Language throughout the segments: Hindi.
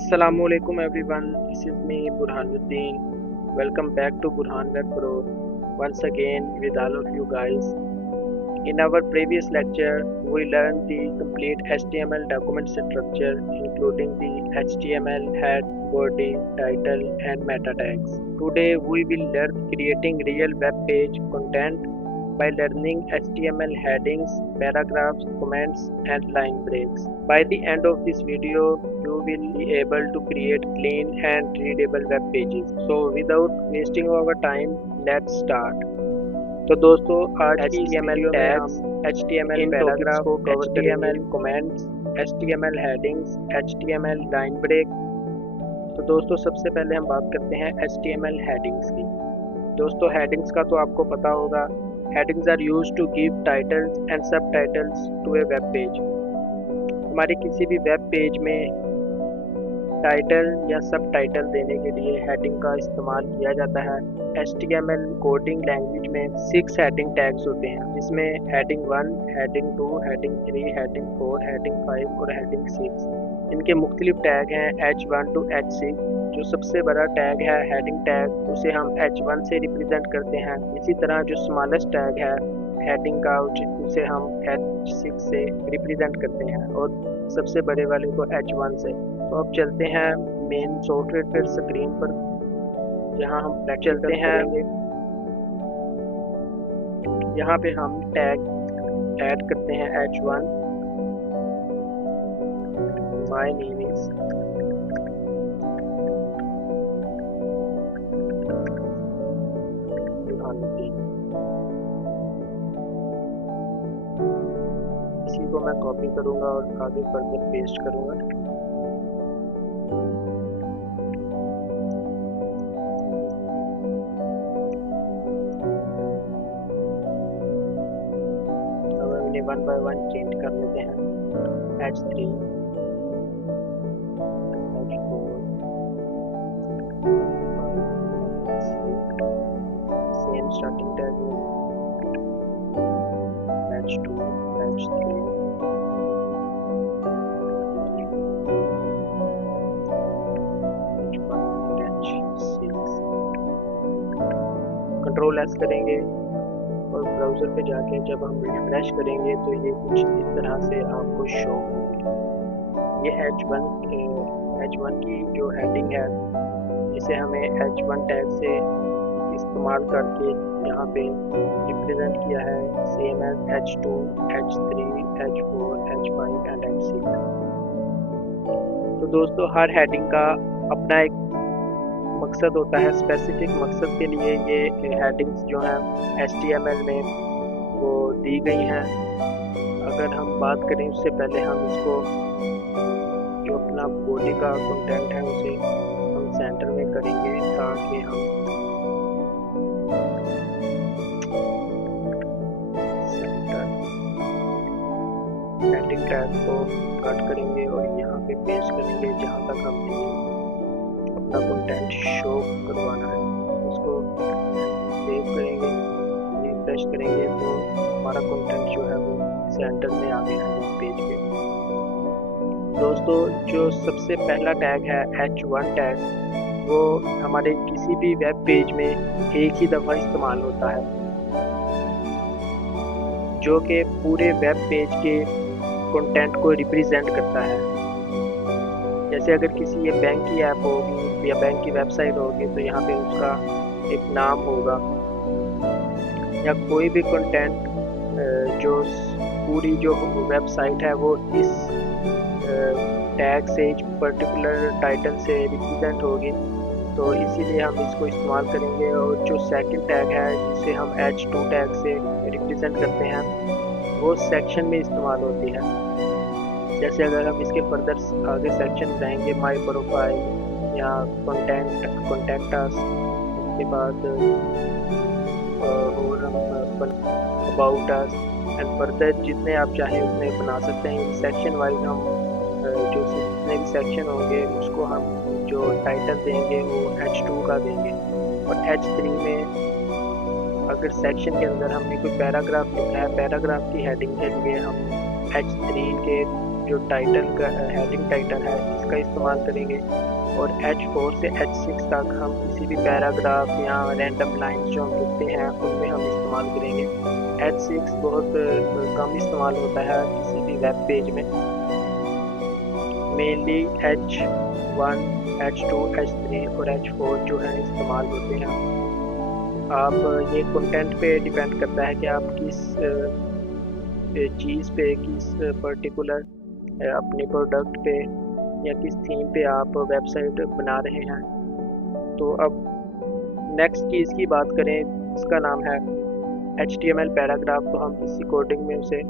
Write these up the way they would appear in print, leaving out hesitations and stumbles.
Assalamualaikum everyone, this is me Burhanuddin. Welcome back to Burhan Web Pro once again with all of you guys. In our previous lecture, we learned the complete HTML document structure including the HTML head, body, title and meta tags. Today we will learn creating real web page content by learning HTML headings, paragraphs, comments and line breaks. By the end of this video, you will be able to create clean and readable web pages. So without wasting our time, let's start. तो दोस्तों आज की HTML tags, HTML paragraph, HTML comments, HTML headings, HTML line break. तो दोस्तों सबसे पहले हम बात करते हैं HTML हेडिंग्स की। दोस्तों हेडिंग्स का तो आपको पता होगा, headings are used to give titles and subtitles to a web page. हमारे किसी भी वेब पेज में टाइटल या सब टाइटल देने के लिए हेडिंग का इस्तेमाल किया जाता है। HTML कोडिंग लैंग्वेज में 6 हेडिंग टैग्स होते हैं, जिसमें heading 1, heading 2, heading 3, heading 4, heading 5 और हेडिंग 6। इनके मुख्तलिफ टैग हैं H1 to H6। जो सबसे बड़ा टैग है हेडिंग टैग, उसे हम H1 से रिप्रेजेंट करते हैं। इसी तरह जो स्मॉलेस्ट टैग है हेडिंग का, उसे हम H6 से रिप्रेजेंट करते हैं और सबसे बड़े वाले को H1 से। तो अब चलते हैं मेन सॉफ्टवेयर पर स्क्रीन पर, जहाँ हम चलते हैं। यहाँ पे हम टैग ऐड करते हैं H1, my name is Burhanuddin. इसी को मैं कॉपी करूँगा और आगे फर्दर पेस्ट करूँगा। वन बाय वन चेंज कर लेते हैं। H3, H4, same starting tag में H2, H3, H1, H6। Control S करेंगे और ब्राउज़र पे जाके जब हम रिफ्रेश करेंगे तो ये कुछ इस तरह से आपको शो होगी। ये H1 की जो हेडिंग है, इसे हमें H1 टैग से इस्तेमाल करके यहाँ पे रिप्रेजेंट किया है, same as H2, H3, H4, H5 and H6। तो दोस्तों हर हेडिंग का अपना एक मकसद होता है। स्पेसिफिक मकसद के लिए ये हेडिंग्स जो हैं HTML में वो दी गई हैं। अगर हम बात करें उससे पहले हम इसको जो अपना बॉडी का कंटेंट है उसे हम सेंटर में करेंगे, ताकि हम सेंटर हेडिंग टैग को कट करेंगे और यहाँ पे पेस्ट करेंगे जहाँ तक हमने अपना कंटेंट शो करवाना है। उसको सेव करेंगे, रिफ्रेश करेंगे तो हमारा कंटेंट जो है वो सेंटर में आ गया है पेज पे। दोस्तों जो सबसे पहला टैग है H1 टैग, वो हमारे किसी भी वेब पेज में एक ही दफ़ा इस्तेमाल होता है, जो कि पूरे वेब पेज के कंटेंट को रिप्रेजेंट करता है। जैसे अगर किसी ये बैंक की ऐप होगी या बैंक की वेबसाइट होगी तो यहाँ पे उसका एक नाम होगा, या कोई भी कंटेंट जो पूरी जो वेबसाइट है वो इस टैग से, पर्टिकुलर टाइटल से रिप्रेजेंट होगी। तो इसीलिए हम इसको इस्तेमाल करेंगे। और जो सेकंड टैग है जिसे हम H2 टैग से रिप्रेजेंट करते हैं, वो सेक्शन में इस्तेमाल होती है। जैसे अगर हम इसके फर्दर आगे सेक्शन जाएंगे, माय प्रोफाइल या कॉन्टैक्ट अस, उसके बाद और अबाउट अस एंड फर्दर जितने आप चाहें उतने बना सकते हैं। सेक्शन वाइज हम जो जितने भी सेक्शन होंगे उसको हम जो टाइटल देंगे वो H2 का देंगे। और H3 में अगर सेक्शन के अंदर हमने कोई पैराग्राफ लिखा है, पैराग्राफ की हेडिंग के लिए हम H3 के जो टाइटल का हेडिंग टाइटल है इसका इस्तेमाल करेंगे, और H4 से H6 तक हम किसी भी पैराग्राफ या रैंडम लाइंस जो हम लिखते हैं उनमें हम इस्तेमाल करेंगे। H6 बहुत कम इस्तेमाल होता है किसी भी वेब पेज में, मेनली H1, H2, H3 और H4 जो है इस्तेमाल होते हैं। आप ये कंटेंट पे डिपेंड करता है कि आप किस चीज़ पे, किस पर्टिकुलर अपने प्रोडक्ट पे या किस थीम पे आप वेबसाइट बना रहे हैं। तो अब नेक्स्ट चीज़ की बात करें, इसका नाम है HTML पैराग्राफ। तो हम इसी कोडिंग में उसे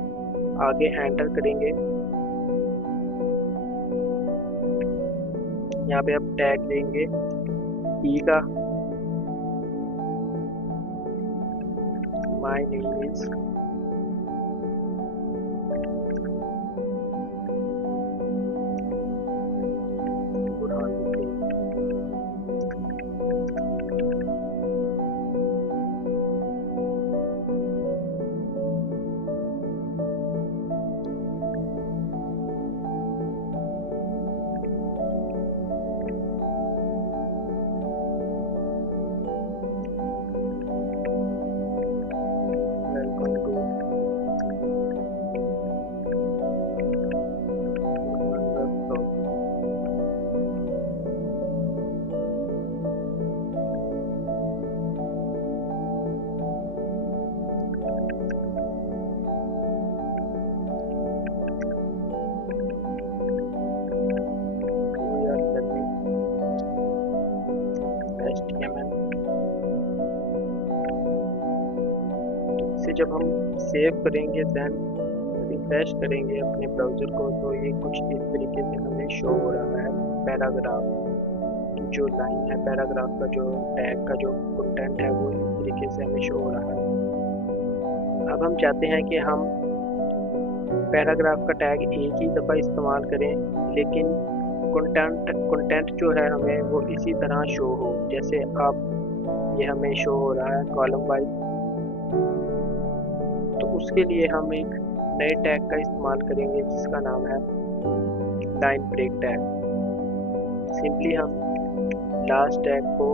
आगे एंटर करेंगे। यहाँ पे आप टैग देंगे ई का, my name is Burhanuddin. Welcome to HTML। इसे जब हम सेव करेंगे देन रिफ्रेश करेंगे अपने ब्राउज़र को, तो ये कुछ इस तरीके से हमें शो हो रहा है। पैराग्राफ की जो लाइन है, पैराग्राफ का जो टैग का जो कंटेंट है वो इस तरीके से हमें शो हो रहा है। अब हम चाहते हैं कि हम पैराग्राफ का टैग एक ही दफ़ा इस्तेमाल करें, लेकिन कंटेंट जो है हमें वो इसी तरह शो हो, जैसे आप ये हमें शो हो रहा है कॉलम वाइज। तो उसके लिए हम एक नए टैग का इस्तेमाल करेंगे जिसका नाम है लाइन ब्रेक टैग। सिंपली हम लास्ट टैग को,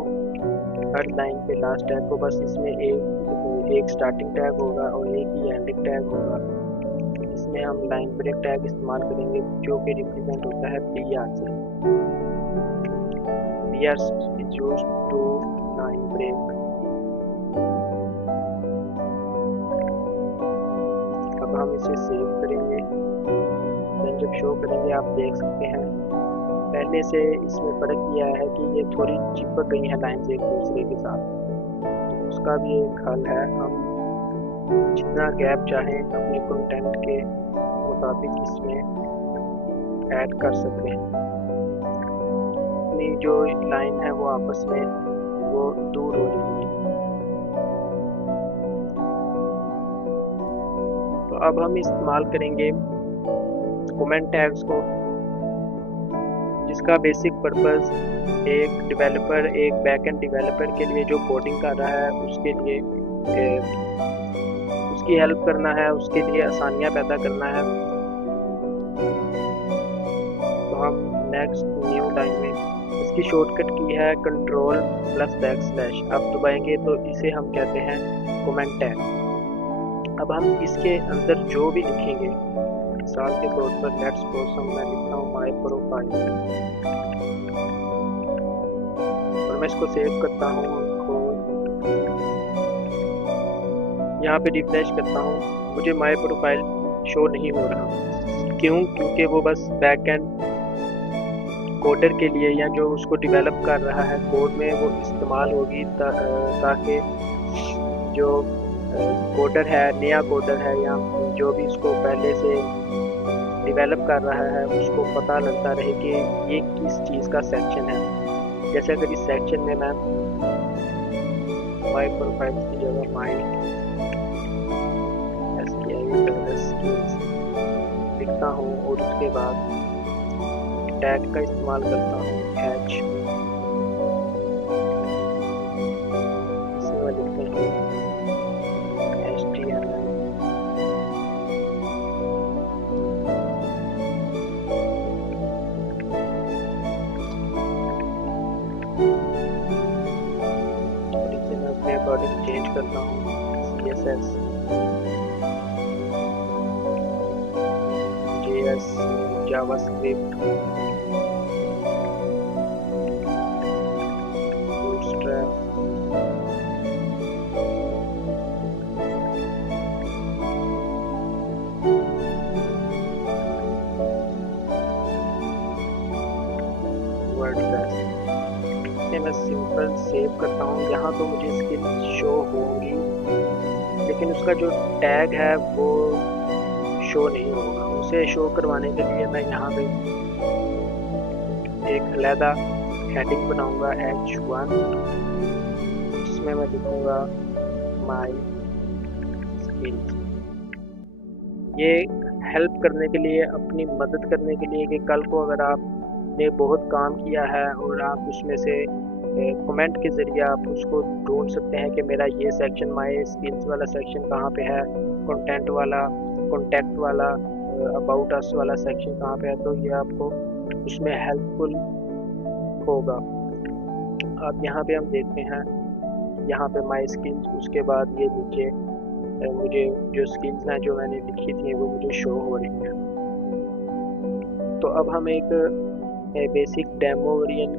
हर लाइन के लास्ट टैग को, बस इसमें एक स्टार्टिंग टैग होगा और एक ही एंडिंग टैग होगा। इसमें हम लाइन ब्रेक टैग इस्तेमाल करेंगे जो कि रिप्रेजेंट होता है BR से। BR is used to line break. अब हम इसे सेव करेंगे, देन जब शो करेंगे आप देख सकते हैं पहले से इसमें फ़र्क किया है कि ये थोड़ी चिपक गई है लाइन्स एक दूसरे के साथ। तो उसका भी एक हल है, हम जितना गैप चाहें अपने कंटेंट के मुताबिक इसमें ऐड कर सकते हैं। अपनी जो लाइन है वो आपस में वो दूर हो रही है। तो अब हम इस्तेमाल करेंगे कमेंट टैग्स को, जिसका बेसिक पर्पस एक डेवलपर, एक बैकएंड डेवलपर के लिए जो कोडिंग कर रहा है उसके लिए उसकी हेल्प करना है, उसके लिए आसानियाँ पैदा करना है। तो हम नेक्स्ट न्यू लाइन में इसकी शॉर्टकट की है Ctrl+\। अब दबाएंगे तो इसे हम कहते हैं कमेंट टैग। अब हम इसके अंदर जो भी लिखेंगे, मिसाल के तौर पर लेट्स सपोज मैं लिखता हूँ माय प्रोफाइल, और मैं इसको सेव करता हूँ, यहाँ पे रिफ्रेश करता हूँ, मुझे माय प्रोफाइल शो नहीं हो रहा। क्यों? क्योंकि वो बस बैकएंड कोडर के लिए या जो उसको डेवलप कर रहा है कोड में वो इस्तेमाल होगी, ताकि जो कोडर है, नया कोडर है या जो भी इसको पहले से डेवलप कर रहा है उसको पता लगता रहे कि ये किस चीज़ का सेक्शन है। जैसे अगर इस सेक्शन में मैं माय प्रोफाइल की जगह माय स्किल्स लिखता हूँ और उसके बाद टैग का इस्तेमाल करता हूँ H, इसमें लिखते हैं HTML अकॉर्डिंग चेंज करता हूँ CSS JS JavaScript bootstrap WordPress. मैं सिंपल सेव करता हूँ। यहाँ तो मुझे स्किल शो होंगी लेकिन उसका जो टैग है वो शो नहीं होगा। उसे शो करवाने के लिए मैं यहाँ पे एक अलहदा हेडिंग बनाऊंगा H1, जिसमें मैं लिखूंगा माई स्किल्स। ये हेल्प करने के लिए, अपनी मदद करने के लिए कि कल को अगर आपने बहुत काम किया है और आप उसमें से कमेंट के ज़रिए आप उसको ढूंढ सकते हैं कि मेरा ये सेक्शन माई स्किल्स वाला सेक्शन कहाँ पे है, कंटेंट वाला, कॉन्टैक्ट वाला, अबाउट अस वाला सेक्शन कहाँ पे है, तो ये आपको उसमें हेल्पफुल होगा। अब यहाँ पे हम देखते हैं, यहाँ पे माई स्किल्स, उसके बाद ये नीचे मुझे जो स्किल्स हैं जो मैंने लिखी थी वो मुझे शो हो रही हैं। तो अब हम एक बेसिक डेमो वेरिएंट,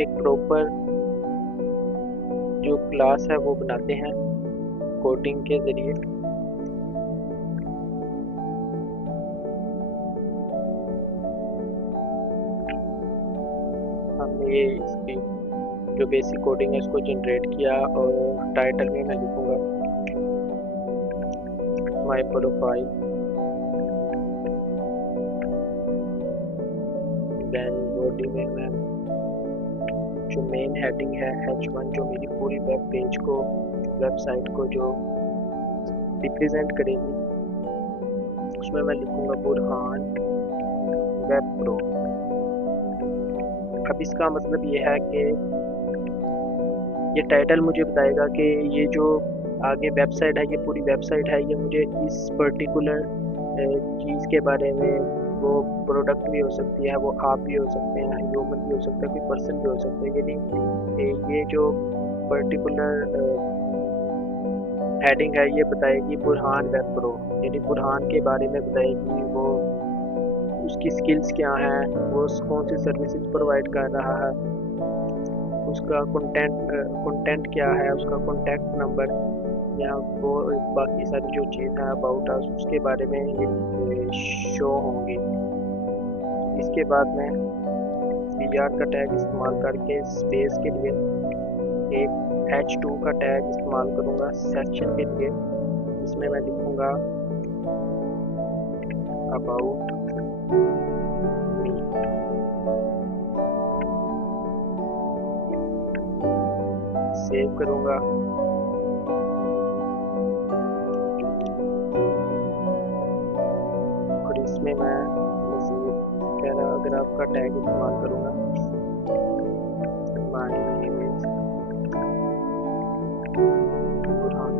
एक प्रॉपर जो क्लास है वो बनाते हैं कोडिंग के ज़रिए। हमने ये इसकी जो बेसिक कोडिंग है इसको जनरेट किया और टाइटल में मैं लिखूँगा माई प्रोफाइल, देन बॉडी में मैं जो मेन हेडिंग है H1 जो मेरी पूरी वेब पेज को, वेबसाइट को जो रिप्रेजेंट करेगी, उसमें मैं लिखूँगा बुरहान वेब प्रो। अब इसका मतलब ये है कि ये टाइटल मुझे बताएगा कि ये जो आगे वेबसाइट है, ये पूरी वेबसाइट है, ये मुझे इस पर्टिकुलर चीज़ के बारे में, वो प्रोडक्ट भी हो सकती है, वो आप भी हो सकते हैं, ह्यूमन भी हो सकता है, कोई पर्सन भी हो सकता है, यानी ये जो पर्टिकुलर हेडिंग है ये बताएगी बुरहान वेब प्रो, यानी बुरहान के बारे में बताएगी, वो उसकी स्किल्स क्या हैं, वो कौन सी सर्विसेज प्रोवाइड कर रहा है, उसका कंटेंट क्या है, उसका कॉन्टैक्ट नंबर या वो बाकी सारी जो चीज़ है अबाउट अस, उसके बारे में ये शो होंगी। इसके बाद मैं PR का टैग इस्तेमाल करके स्पेस के लिए एक H2 का टैग इस्तेमाल करूँगा सेक्शन के लिए, इसमें मैं लिखूँगा अबाउट मी। सेव करूँगा। और इसमें मैं पैराग्राफ का टैग इस्तेमाल करूँगा, माय नेम इज बुरहान।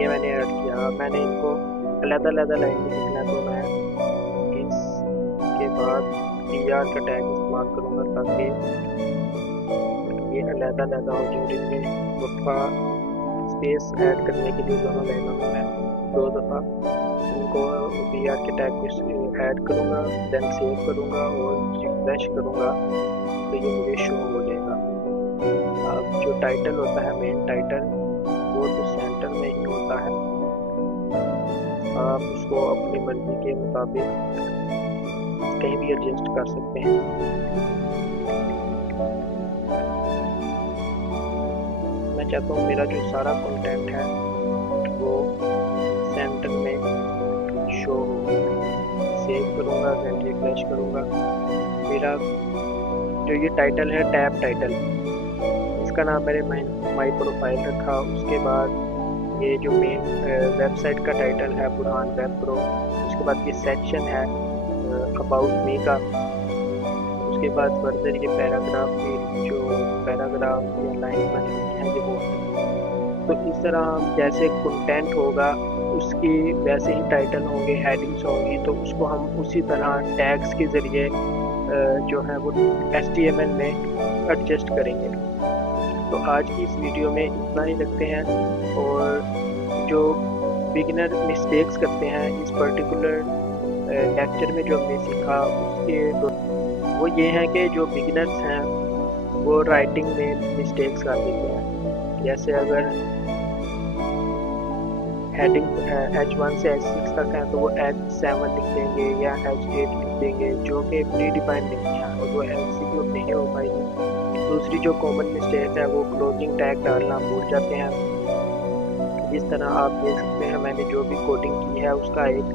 ये मैंने ऐड किया। मैंने इनको अलग-अलग लाइन में लिखना, तो मैं इसके बाद PR का टैग इस्तेमाल करूँगा ताकि ये अलग-अलग हो जाए, जिनमें वक्फा स्पेस ऐड करने के लिए दोनों लाइनों में मैं 2 दफ़ा इनको PR के टैग को ऐड करूँगा, देन सेव करूँगा और रिफ्रेश करूँगा तो ये मुझे शो हो जाएगा। अब जो टाइटल होता है, मेन टाइटल, वो तो सेंटर में ही होता है, आप उसको अपनी मर्जी के मुताबिक कहीं भी एडजस्ट कर सकते हैं। मैं चाहता हूँ मेरा जो सारा कंटेंट है वो सेंटर में शो हो। सेव करूँगा, देन रिफ्रेश करूँगा। मेरा जो ये टाइटल है टैब टाइटल, इसका का नाम मैंने माई प्रोफाइल रखा। उसके बाद ये जो मेन वेबसाइट का टाइटल है बुरहान वेब प्रो। उसके बाद ये सेक्शन है अबाउट मी का। उसके बाद फर्दर ये पैराग्राफ की जो पैराग्राफ या लाइन बनी हुई है ये वो। तो इस तरह हम जैसे कंटेंट होगा उसकी वैसे ही टाइटल होंगे, हेडिंग्स होंगी, तो उसको हम उसी तरह टैग्स के ज़रिए जो है वो HTML में एडजस्ट करेंगे। तो आज की इस वीडियो में इतना ही रखते हैं। और जो बिगिनर मिस्टेक्स करते हैं इस पर्टिकुलर लेक्चर में जो हमने सीखा उसके वो ये है कि जो बिगिनर्स हैं वो राइटिंग में मिस्टेक्स कर देते हैं। जैसे अगर हेडिंग H1 से H6 तक है तो वो H7 लिख देंगे या H8 लिख देंगे, जो कि प्री डिफाइंड नहीं है और वो एग्जीक्यूट नहीं हो पाएगी। दूसरी जो कॉमन मिस्टेक है वो क्लोजिंग टैग डालना भूल जाते हैं। जिस तरह आप देख सकते हैं मैंने जो भी कोडिंग की है उसका एक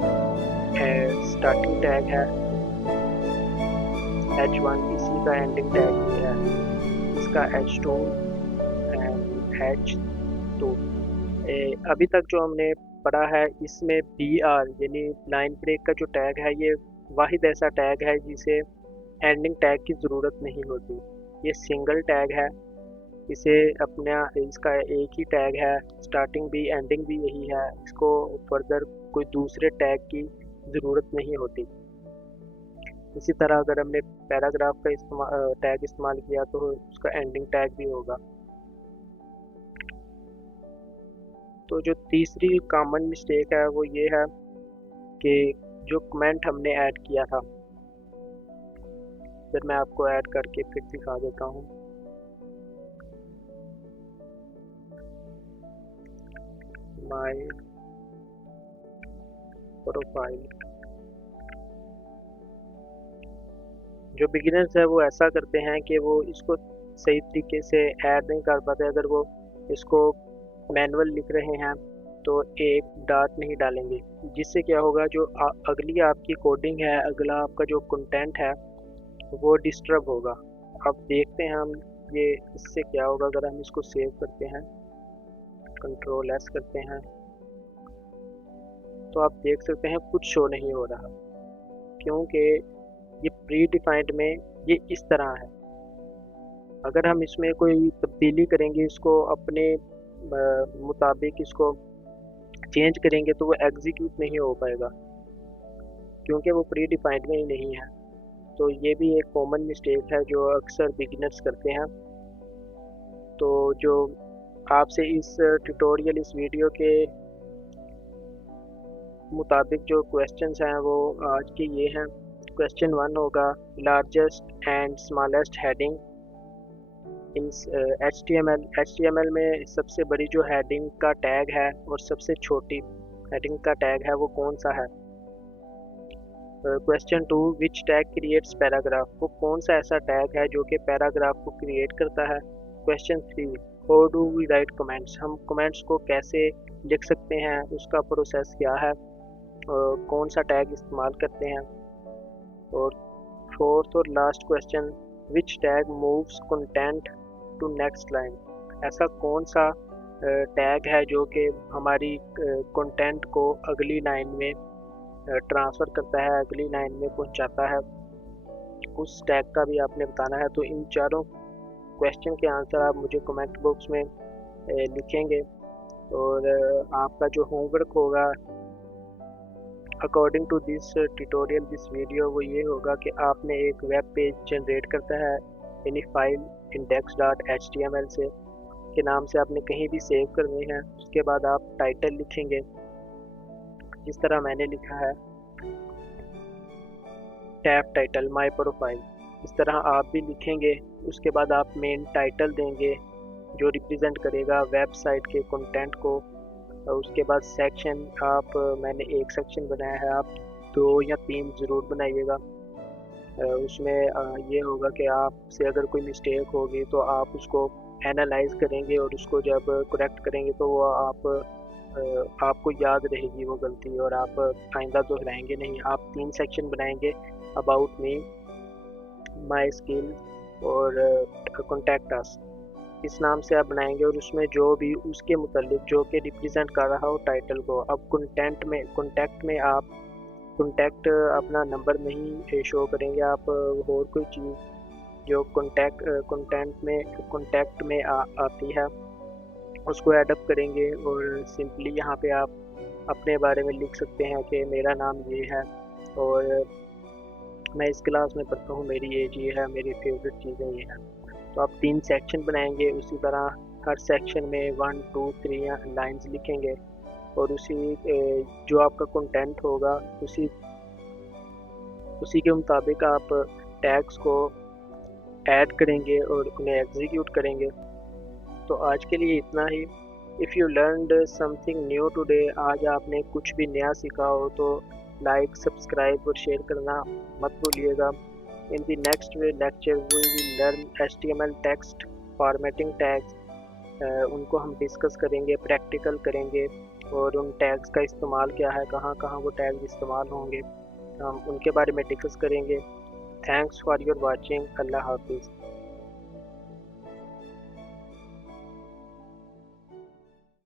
स्टार्टिंग टैग है H1, इसी का एंडिंग टैग भी है, इसका H2 एंड H2। अभी तक जो हमने पढ़ा है इसमें BR यानी लाइन ब्रेक का जो टैग है ये वाहिद ऐसा टैग है जिसे एंडिंग टैग की ज़रूरत नहीं होती। ये सिंगल टैग है, इसे अपना इसका एक ही टैग है, स्टार्टिंग भी एंडिंग भी यही है, इसको फर्दर कोई दूसरे टैग की ज़रूरत नहीं होती। इसी तरह अगर हमने पैराग्राफ का टैग इस्तेमाल किया तो उसका एंडिंग टैग भी होगा। तो जो तीसरी कॉमन मिस्टेक है वो ये है कि जो कमेंट हमने ऐड किया था, फिर मैं आपको ऐड करके फिर दिखा देता हूँ। My profile. जो बिगिनर्स है वो ऐसा करते हैं कि वो इसको सही तरीके से ऐड नहीं कर पाते। अगर वो इसको मैनुअल लिख रहे हैं तो एक डॉट नहीं डालेंगे, जिससे क्या होगा जो अगली आपकी कोडिंग है, अगला आपका जो कंटेंट है वो डिस्टर्ब होगा। अब देखते हैं हम ये इससे क्या होगा। अगर हम इसको सेव करते हैं, Ctrl S करते हैं, तो आप देख सकते हैं कुछ शो नहीं हो रहा, क्योंकि ये प्री डिफाइंड में ये इस तरह है। अगर हम इसमें कोई तब्दीली करेंगे, इसको अपने मुताबिक इसको चेंज करेंगे तो वो एग्जीक्यूट नहीं हो पाएगा, क्योंकि वो प्री डिफाइंड में ही नहीं है। तो ये भी एक कॉमन मिस्टेक है जो अक्सर बिगिनर्स करते हैं। तो जो आपसे इस ट्यूटोरियल इस वीडियो के मुताबिक जो क्वेश्चंस हैं वो आज के ये हैं। क्वेश्चन 1 होगा largest and smallest heading in HTML में सबसे बड़ी जो हेडिंग का टैग है और सबसे छोटी हेडिंग का टैग है वो कौन सा है। क्वेश्चन 2 विच टैग क्रिएट्स पैराग्राफ, वो कौन सा ऐसा टैग है जो कि पैराग्राफ को क्रिएट करता है। Question 3 how do we write comments, हम कमेंट्स को कैसे लिख सकते हैं, उसका प्रोसेस क्या है, कौन सा टैग इस्तेमाल करते हैं। और फोर्थ और last question which tag moves content to next line, ऐसा कौन सा टैग है जो कि हमारी कंटेंट को अगली लाइन में ट्रांसफ़र करता है, अगली लाइन में पहुंचाता है, उस टैग का भी आपने बताना है। तो इन चारों क्वेश्चन के आंसर आप मुझे कमेंट बॉक्स में लिखेंगे। और आपका जो होमवर्क होगा according to this tutorial this video वो ये होगा कि आपने एक वेब पेज जनरेट करता है यानी फाइल index.html से के नाम से आपने कहीं भी सेव करनी है। उसके बाद आप टाइटल लिखेंगे जिस तरह मैंने लिखा है टैब टाइटल माय प्रोफाइल, इस तरह आप भी लिखेंगे। उसके बाद आप मेन टाइटल देंगे जो रिप्रेजेंट करेगा वेबसाइट के कंटेंट को। उसके बाद सेक्शन आप मैंने एक सेक्शन बनाया है, आप 2 या 3 ज़रूर बनाइएगा। उसमें ये होगा कि आपसे अगर कोई मिस्टेक होगी तो आप उसको एनालाइज करेंगे और उसको जब करेक्ट करेंगे तो वो आपको याद रहेगी वो गलती और आप आइंदा दोहराएंगे नहीं। आप 3 सेक्शन बनाएंगे अबाउट मी, माय स्किल और कॉन्टैक्ट अस। इस नाम से आप बनाएंगे और उसमें जो भी उसके मुतालिक जो कि रिप्रेजेंट कर रहा हो टाइटल को। अब कॉन्टैक्ट में आप कॉन्टैक्ट अपना नंबर नहीं शो करेंगे, आप और कोई चीज़ जो कॉन्टैक्ट में आती है उसको ऐडअप करेंगे और सिंपली यहाँ पे आप अपने बारे में लिख सकते हैं कि मेरा नाम ये है और मैं इस क्लास में पढ़ता हूँ, मेरी एज ये है, मेरी फेवरेट चीज़ें ये हैं। तो आप 3 सेक्शन बनाएंगे, उसी तरह हर सेक्शन में 1 2 3 लाइन्स लिखेंगे और जो आपका कंटेंट होगा उसी के मुताबिक आप टैग्स को ऐड करेंगे और उन्हें एग्जीक्यूट करेंगे। तो आज के लिए इतना ही। If you learned something new today, आज आपने कुछ भी नया सीखा हो तो लाइक, सब्सक्राइब और शेयर करना मत भूलिएगा। In the next lecture we will learn HTML text formatting tags. उनको हम डिस्कस करेंगे, प्रैक्टिकल करेंगे और उन टैग्स का इस्तेमाल क्या है, कहाँ कहाँ वो टैग्स इस्तेमाल होंगे, हम उनके बारे में डिस्कस करेंगे। Thanks for your watching. अल्लाह हाफिज़।